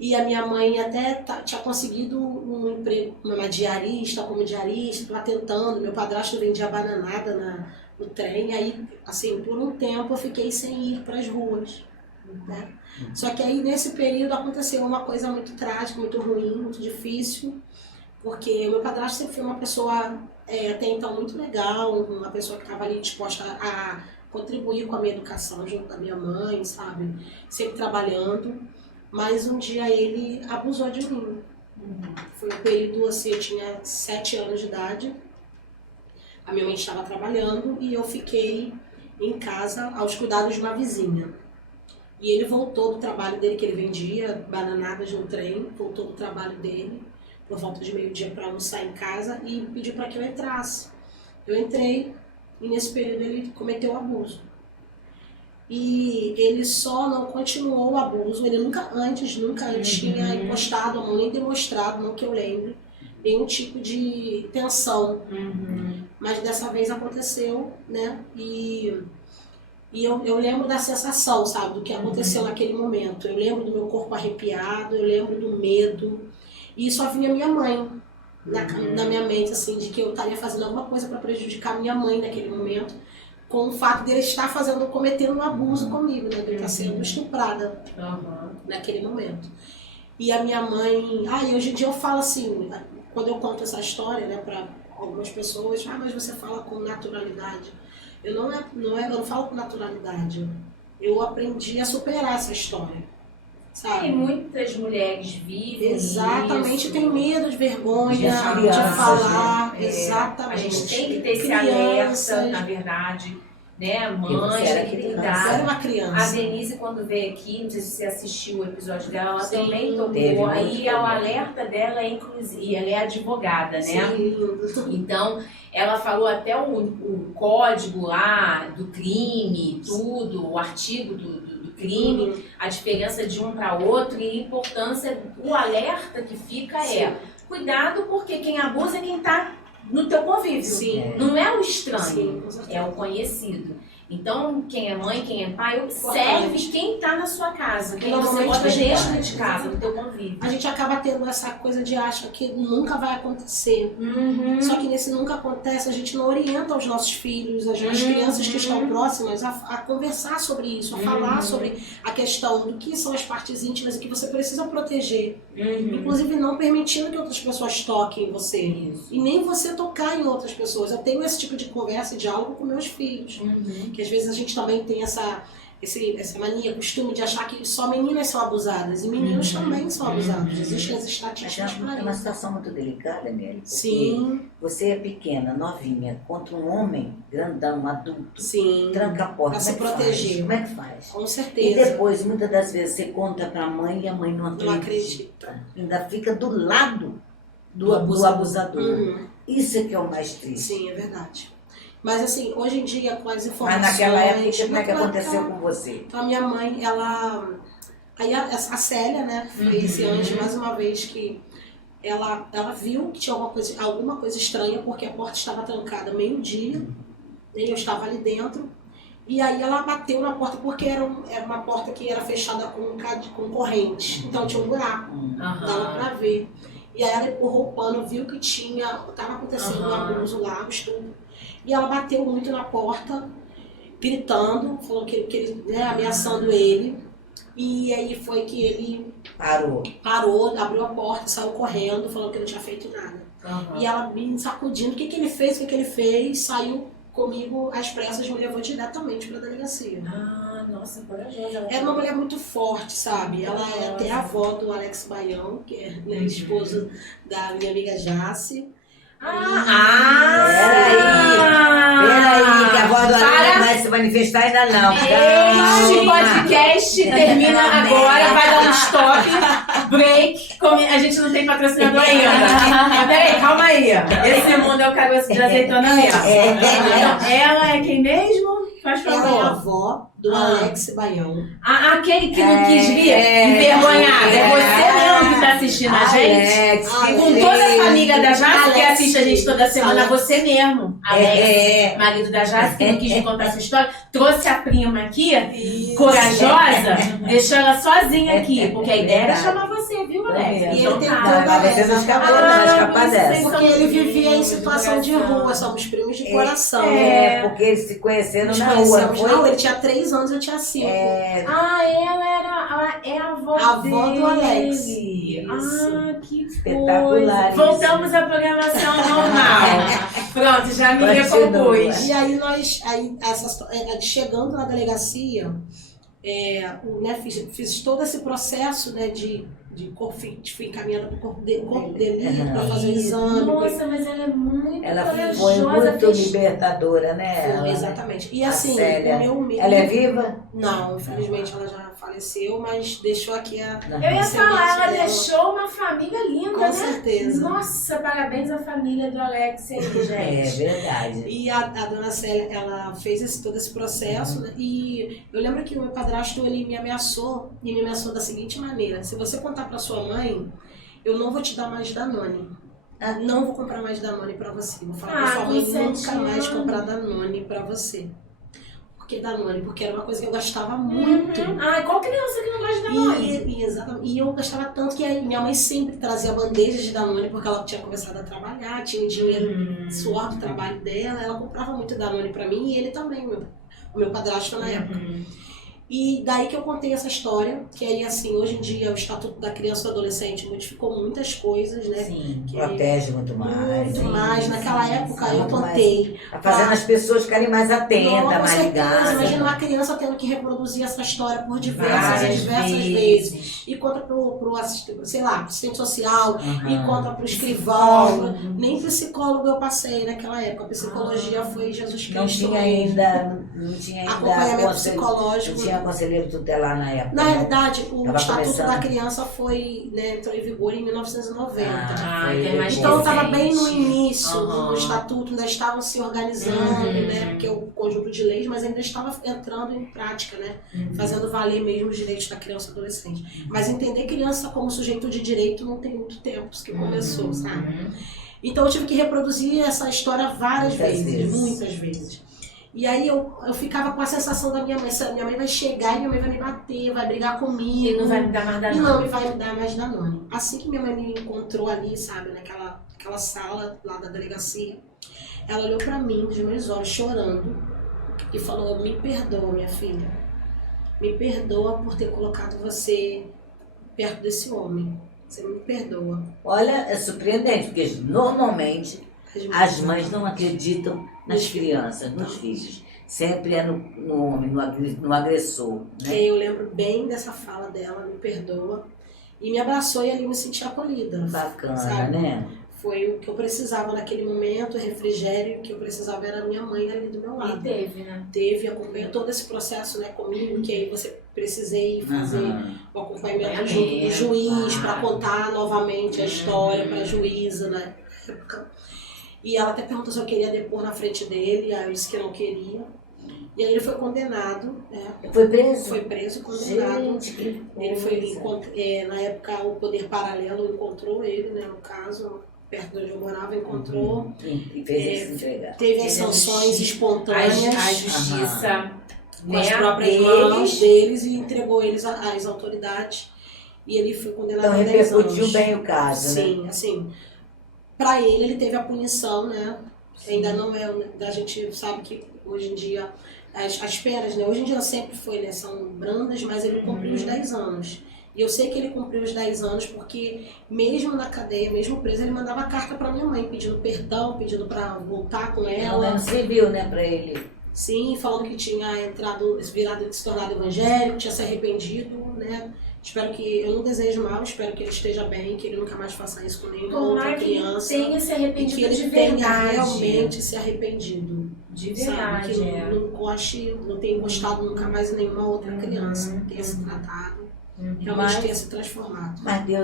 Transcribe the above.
E a minha mãe até tinha conseguido um emprego, uma diarista, como diarista, estava tentando. Meu padrasto vendia bananada no trem. Aí, assim, por um tempo eu fiquei sem ir para as ruas. Né? Só que aí, nesse período, aconteceu uma coisa muito trágica, muito ruim, muito difícil. Porque o meu padrasto sempre foi uma pessoa, até então, muito legal. Uma pessoa que estava ali disposta a contribuir com a minha educação junto da minha mãe, sabe? Sempre trabalhando. Mas um dia ele abusou de mim. Foi um período assim, eu tinha 7 anos de idade. A minha mãe estava trabalhando e eu fiquei em casa aos cuidados de uma vizinha. E ele voltou do trabalho dele, que ele vendia bananadas no trem, voltou do trabalho dele, por volta de meio-dia, para almoçar em casa e pediu para que eu entrasse. Eu entrei e nesse período ele cometeu abuso. E ele só não continuou o abuso, ele nunca antes tinha encostado a mão, nem demonstrado, não que eu lembre, nenhum tipo de tensão. Mas dessa vez aconteceu, né? E eu lembro da sensação, sabe, do que aconteceu naquele momento. Eu lembro do meu corpo arrepiado, eu lembro do medo. E só vinha minha mãe na minha mente, assim, de que eu estaria fazendo alguma coisa para prejudicar minha mãe naquele momento, com o fato dele estar cometendo um abuso comigo, né? De ele estar sendo estuprada naquele momento. E a minha mãe... e hoje em dia eu falo assim, quando eu conto essa história, né, para algumas pessoas, mas você fala com naturalidade. Eu não falo com naturalidade. Eu aprendi a superar essa história, sabe? E muitas mulheres vivem exatamente, isso. tem medo de vergonha, de falar. Né? Exatamente. A gente tem que ter esse alerta, na verdade. Né? Mãe, tem que cuidar. Era uma criança. A Denise, quando veio aqui, não sei se você assistiu o episódio dela, ela também tocou. Aí o alerta dela é inclusive, ela é advogada, né? Sim. Então, ela falou até o código lá do crime, tudo, o artigo do crime, a diferença de um para outro e a importância, o alerta que fica cuidado, porque quem abusa é quem está no teu convívio. Sim. Não é o estranho, Sim, é o conhecido. Então, quem é mãe, quem é pai, observe quem está na sua casa. Quem você bota dentro de casa, no teu convívio. A gente acaba tendo essa coisa de achar que nunca vai acontecer. Só que nesse nunca acontece, a gente não orienta os nossos filhos, as crianças que estão próximas, a conversar sobre isso, a falar sobre a questão do que são as partes íntimas e que você precisa proteger. Inclusive não permitindo que outras pessoas toquem em você. E nem você tocar em outras pessoas. Eu tenho esse tipo de conversa e diálogo com meus filhos. Que às vezes a gente também tem essa mania, costume de achar que só meninas são abusadas e meninos também são abusados. Existem as estatísticas para isso. É uma situação muito delicada, Nelly. Sim. Você é pequena, novinha, contra um homem grandão, adulto. Sim. Tranca a porta. Para se proteger. Como é que faz? Com certeza. E depois, muitas das vezes, você conta para a mãe e a mãe não acredita. Ainda fica do lado do abusador. Isso é que é o mais triste. Sim, é verdade. Mas assim, hoje em dia, com as informações... Mas naquela época, como é que aconteceu com você? Então, a minha mãe, Aí a Célia, né, foi esse anjo, mais uma vez, que ela viu que tinha alguma coisa estranha, porque a porta estava trancada meio-dia, e eu estava ali dentro. E aí ela bateu na porta, porque era uma porta que era fechada com corrente. Então tinha um buraco, dava pra ver. E aí ela empurrou o pano, viu que estava acontecendo um abuso lá, um estupro. E ela bateu muito na porta, gritando, falou que ele, né, ameaçando ele. E aí foi que ele parou, abriu a porta, saiu correndo, falou que não tinha feito nada. E ela me sacudindo, o que ele fez, saiu comigo às pressas, me levou diretamente para a delegacia. Nossa, corajosa. É uma mulher muito forte, sabe? Ela é até a avó do Alex Baião, que é, né, esposo da minha amiga Jace. Peraí, que a voz do Alex não vai se manifestar ainda não. Este podcast termina agora, vai dar um stop, break. A gente não tem patrocinador ainda. Peraí, calma aí. Esse mundo é o caroço de azeitona mesmo. Então, ela é quem mesmo? Faz favor. Ela é a avó do Alex Baião. Aquele que não quis vir, envergonhada. É você mesmo que tá assistindo a gente. Com toda a família da Jace, que assiste a gente toda semana, você mesmo. Alex, marido da Jace, que não quis me contar essa história, trouxe a prima aqui, corajosa, deixou ela sozinha aqui, porque a ideia era chamar você, viu, Alex? E Então ele tá. Você não escapou, não vai escapar dessa. Porque ele vivia em situação de rua, somos primos de coração. Porque eles se conheceram Nos na rua, não conhecemos foi? na rua, ele tinha 3 anos, eu tinha 5. Ela é a avó avó do Alex. Ah, que Espetacular. coisa. Voltamos à programação normal. Pronto, já me Continua. recompus. E aí chegando na delegacia, fiz todo esse processo, né, fui encaminhada para o corpo de delito para fazer o exame. Nossa, mas ela é muito Ela corajosa. foi muito libertadora, né? Foi, exatamente. E assim, Célia, o meu medo... ela é viva? Não, infelizmente ela já faleceu, mas deixou aqui a... Eu ia falar, ela deixou uma família linda, Com né? certeza. Nossa, parabéns à família do Alex aí, gente. É verdade. E a dona Célia, ela fez todo esse processo, né? E eu lembro que o meu padrasto, ele me ameaçou da seguinte maneira: se você contar pra sua mãe, eu não vou te dar mais Danone. Não vou comprar mais Danone pra você. Vou falar pra sua mãe nunca mais comprar Danone pra você. Por que Danone? Porque era uma coisa que eu gostava muito. Qual criança que não gosta de Danone? Exatamente. E eu gostava tanto que minha mãe sempre trazia bandejas de Danone, porque ela tinha começado a trabalhar, tinha dinheiro, suor do trabalho dela, ela comprava muito Danone pra mim e ele também, o meu padrasto na época. E daí que eu contei essa história, que aí assim, hoje em dia o Estatuto da Criança e do Adolescente modificou muitas coisas, né? Sim, protege muito mais. Muito mais. Naquela época eu contei. Tá fazendo as pessoas ficarem mais atentas, mais ligadas. Imagina uma criança tendo que reproduzir essa história por diversas vezes. E conta pro assistente social, e conta pro escrivão. Nem psicólogo eu passei naquela época. A psicologia foi Jesus Cristo. Não tinha ainda acompanhamento psicológico. Não tinha conselheiro tutelar na época. Na realidade, o Tava Estatuto começando. da Criança entrou em vigor em 1990. Então estava bem no início do Estatuto, ainda estavam se organizando, né? Porque o conjunto de leis, mas ainda estava entrando em prática, né? Fazendo valer mesmo os direitos da criança e adolescente. Mas entender criança como sujeito de direito não tem muito tempo que começou, sabe? Então eu tive que reproduzir essa história várias vezes, muitas vezes. E aí eu ficava com a sensação da minha mãe vai chegar e minha mãe vai me bater, vai brigar comigo. E não vai me dar mais Danone. E não me vai me dar mais Danone. Assim que minha mãe me encontrou ali, sabe, naquela sala lá da delegacia, ela olhou pra mim, dos meus olhos, chorando, e falou: me perdoa, minha filha. Me perdoa por ter colocado você perto desse homem. Você me perdoa. Olha, é surpreendente, porque normalmente as mães não acreditam nas crianças, nos filhos. Sempre é no homem, no agressor. Né? Eu lembro bem dessa fala dela, me perdoa. E me abraçou e ali me senti acolhida. Bacana, sabe? né? Foi o que eu precisava naquele momento, o refrigério que eu precisava era a minha mãe ali do meu lado. E teve, né? Acompanhou todo esse processo, né, comigo, que aí você precisei fazer o acompanhamento junto do juiz para contar novamente a história para a juíza na época. E ela até perguntou se eu queria depor na frente dele, aí eu disse que não queria. E aí ele foi condenado, né? Foi preso? Foi preso, condenado. Gente, ele foi, na época, o Poder Paralelo encontrou ele, né, no caso, perto de onde eu morava, encontrou. E fez ele se entregar. Teve as sanções espontâneas. A justiça com as próprias mãos deles e entregou eles às autoridades. E ele foi condenado então, a 10 anos. repercutiu bem o caso, sim, né? Assim, para ele teve a punição, né? Ainda não é, a gente sabe que hoje em dia as penas, né? Hoje em dia sempre foi, né? São brandas, mas ele cumpriu os 10 anos. E eu sei que ele cumpriu os 10 anos porque mesmo na cadeia, mesmo preso, ele mandava carta para minha mãe pedindo perdão, pedindo para voltar com ela. Serviu, né, para ele. Sim, falando que tinha se tornado evangélico, tinha se arrependido, né? Espero que, eu não desejo mal, espero que ele esteja bem, que ele nunca mais faça isso com nenhuma outra criança. Que tenha se arrependido que ele de tenha verdade. Realmente se arrependido. De verdade, sabe? Que não tenha gostado nunca mais em nenhuma outra criança. Tenha se tratado, realmente tenha se transformado. Mas Deus